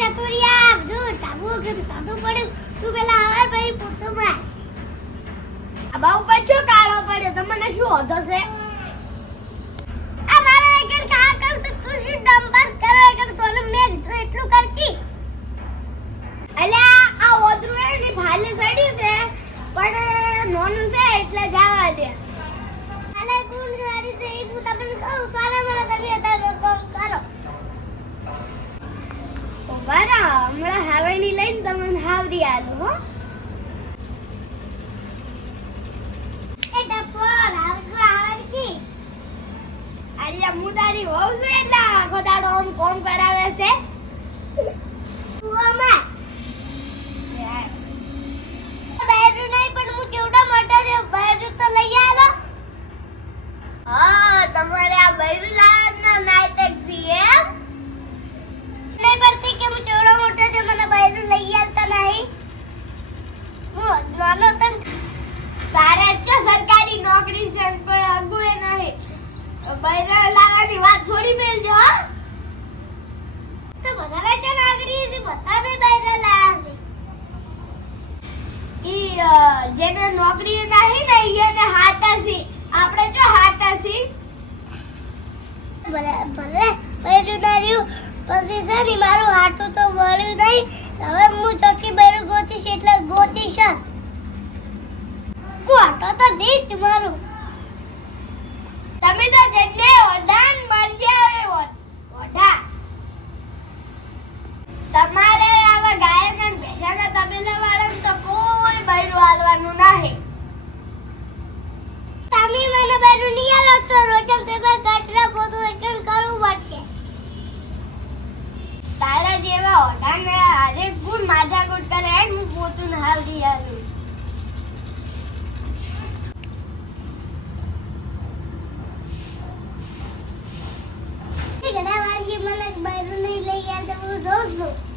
ચતુરિયા જો તાબુ કે તાબુ પડ્યું તું પેલા હવે ભાઈ પૂછો માં આ બહુ પડ્યો કાળો પડ્યો તમને શું હોતો છે આ મારે એક કા કરશે તું શું ડંબસ કરે કે સોને મે એટલું કરકી અલ્યા આ ઓદરું એની ભાલે સડ્યું છે પણ નોનું છે એટલે જવા દે અલે ગુણ સડી છે ઈ હું તમને કહું સારા મને તમે અત્યારે કોમ કરો વારા હમણાં હાવણી લઈને તમને હાવરી આલું હો એ ડપોર હાવરકી અલ્યા મુદારી હોવ છે એટલે આખો દાડો આમ કોમ કરાવે છે તું બહેરું નહીં પણ હું કેવડા મોટા છે બહેરું તો લઈ આલો હા તમારે આ બહેરું લાવવાના નાટક છે એમ નહીં પડતી કે હું કેવડા મોટા છે મને બહેરું લઈ આલતા નહીં હું નાનો તન તારે જો સરકારી નોકરી છે કોઈ અગુએ નહીં બહેરા લાવવાની વાત છોડી મેલજો તો બધાને કે નાગરી છે બધાને બહેરા લાવે છે જેને નોકરી નહીં ને એને હાથા છે આપણે જો હાથા છે ભલે ભલે બૈરું નાર્યું પછી છે ને મારું હાટું તો વળ્યું નહીં હવે હું ચોકી બૈરું ગોતીશ એટલે ગોતીશ હું હાટો તો દીચ મારું તમે તો જેને ઓઢાન મળશે હવે ઓઢા તમારે આવા ગાયક અને ભેસાના તબેલા વાળાને તો કોઈ બૈરું આલવાનું નહીં તમે મને બૈરું નહીં આલો તો રોજમ તે કચરા બધું એકન કરવું પડશે તારા જેવા ઓઢાને હરેક ગુણ માથાકૂટ કરે હું પોતું હાવડી આલું ઘણા વાગે મને બૈરું નહીં લઈ ગયા તો હું જોઉં છું